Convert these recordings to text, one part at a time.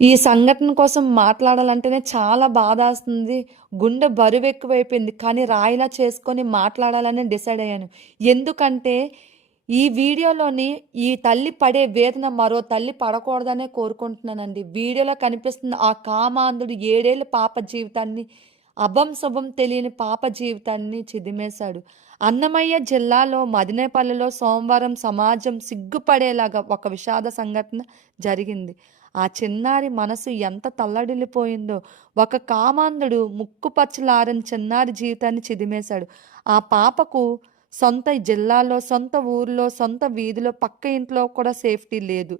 ఈ సంఘటన కోసం మాట్లాడాలంటేనే చాలా బాధేస్తుంది. గుండె బరువెక్కువైపోయింది. కానీ రాయిలా చేసుకొని మాట్లాడాలని డిసైడ్ అయ్యాను. ఎందుకంటే ఈ వీడియోలోని ఈ తల్లి పడే వేదన మరో తల్లి పడకూడదనే కోరుకుంటున్నానండి. వీడియోలో కనిపిస్తున్న ఆ కామాంధుడు 7 ఏళ్ల పాప జీవితాన్ని, అభం శుభం తెలియని పాప జీవితాన్ని చిదిమేశాడు. అన్నమయ్య జిల్లాలో మదినేపల్లిలో సోమవారం సమాజం సిగ్గుపడేలాగా ఒక విషాద సంఘటన జరిగింది. ఆ చిన్నారి మనసు ఎంత తల్లడిల్లిపోయిందో. ఒక కామాంధుడు ముక్కుపచ్చలారని చిన్నారి జీవితాన్ని చిదిమేశాడు. ఆ పాపకు సొంత జిల్లాలో, సొంత ఊర్లో, సొంత వీధిలో, పక్క ఇంట్లో కూడా సేఫ్టీ లేదు.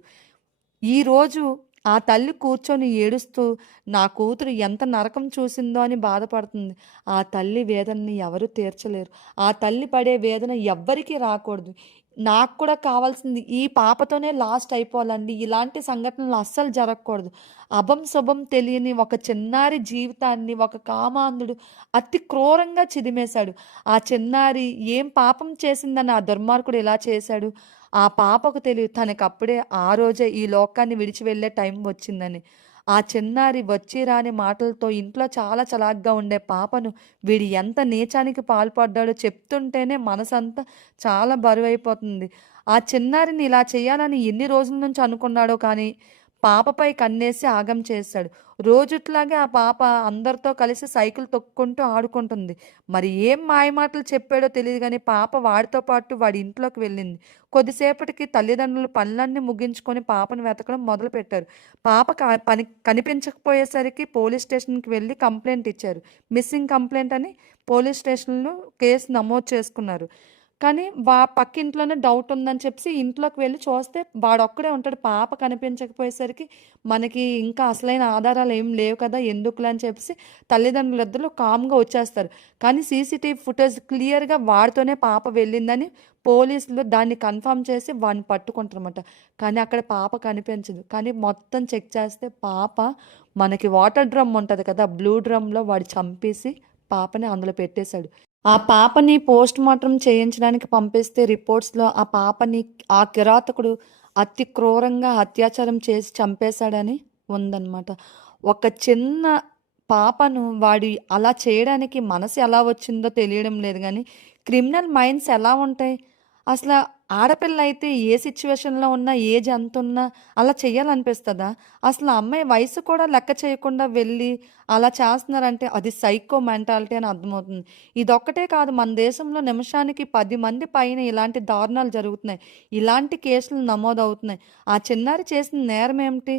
ఈరోజు ఆ తల్లి కూర్చొని ఏడుస్తూ, నా కూతురు ఎంత నరకం చూసిందో అని బాధపడుతుంది. ఆ తల్లి వేదనని ఎవరు తీర్చలేరు. ఆ తల్లి పడే వేదన ఎవ్వరికీ రాకూడదు. నాకు కూడా కావాల్సింది ఈ పాపతోనే లాస్ట్ అయిపోవాలండి. ఇలాంటి సంఘటనలు అస్సలు జరగకూడదు. అభం శుభం తెలియని ఒక చిన్నారి జీవితాన్ని ఒక కామాంధుడు అతి క్రూరంగా చిదిమేశాడు. ఆ చిన్నారి ఏం పాపం చేసిందని ఆ దుర్మార్గుడు ఇలా చేశాడు? ఆ పాపకు తెలియదు తనకప్పుడే ఆ రోజే ఈ లోకాన్ని విడిచి వెళ్ళే టైం వచ్చిందని. ఆ చిన్నారి వచ్చి రాని మాటలతో ఇంట్లో చాలా చలాగ్గా ఉండే పాపను వీడు ఎంత నీచానికి పాల్పడ్డాడో చెప్తుంటేనే మనసంతా చాలా బరువైపోతుంది. ఆ చిన్నారిని ఇలా చేయాలని ఎన్ని రోజుల నుంచి అనుకున్నాడో కానీ పాపపై కన్నేసి ఆగం చేశాడు. రోజుట్లాగే ఆ పాప అందరితో కలిసి సైకిల్ తొక్కుంటూ ఆడుకుంటుంది. మరి ఏం మాయమాటలు చెప్పాడో తెలియదు గానీ పాప వాడితో పాటు వాడి ఇంట్లోకి వెళ్ళింది. కొద్దిసేపటికి తల్లిదండ్రులు పనులన్నీ ముగించుకొని పాపను వెతకడం మొదలుపెట్టారు. పాప కనిపించకపోయేసరికి పోలీస్ స్టేషన్‌కి వెళ్లి కంప్లెయింట్ ఇచ్చారు. మిస్సింగ్ కంప్లెయింట్ అని పోలీస్ స్టేషన్‌లో కేసు నమోదు చేసుకున్నారు. కానీ పక్కింట్లోనే డౌట్ ఉందని చెప్పేసి ఇంట్లోకి వెళ్లి చూస్తే వాడొక్కడే ఉంటాడు. పాప కనిపించకపోయేసరికి మనకి ఇంకా అసలైన ఆధారాలు ఏం లేవు కదా! ఎందుకులే అని చెప్పేసి తల్లిదండ్రులిద్దరూ కామ్‌గా వచ్చేస్తారు. కానీ సీసీటీవీ ఫుటేజ్ క్లియర్‌గా వాడితోనే పాప వెళ్ళిందని పోలీసులు దాన్ని కన్ఫర్మ్ చేసి వాడిని పట్టుకుంటారన్నమాట. కానీ అక్కడ పాప కనిపించదు. కానీ మొత్తం చెక్ చేస్తే పాప మనకి వాటర్ డ్రమ్ ఉంటది కదా! బ్లూ డ్రమ్‌లో వాడు చంపేసి పాపని అందులో పెట్టేశాడు. ఆ పాపని పోస్ట్‌మార్టం చేయించడానికి పంపిస్తే రిపోర్ట్స్‌లో ఆ పాపని ఆ కిరాతకుడు అతి క్రూరంగా అత్యాచారం చేసి చంపేశాడని ఉందన్నమాట. ఒక చిన్న పాపను వాడు అలా చేయడానికి మనసు ఎలా వచ్చిందో తెలియడం లేదు గానీ, క్రిమినల్ మైండ్స్ ఎలా ఉంటాయి? అసల ఆడపిల్లయితే ఏ సిట్యుయేషన్‌లో ఉన్నా, ఏజ్ ఎంతున్నా అలా చేయాలనిపిస్తదా? అసలు ఆ అమ్మాయి వయసు కూడా లెక్క చేయకుండా వెళ్ళి అలా చేస్తున్నారంటే అది సైకో మెంటాలిటీ అని అర్థమవుతుంది. ఇదొక్కటే కాదు మన దేశంలో నిమిషానికి 10 మంది పైన ఇలాంటి దారుణాలు జరుగుతున్నాయి. ఇలాంటి కేసులు నమోదవుతున్నాయి. ఆ చిన్నారి చేసిన నేరం ఏమిటి?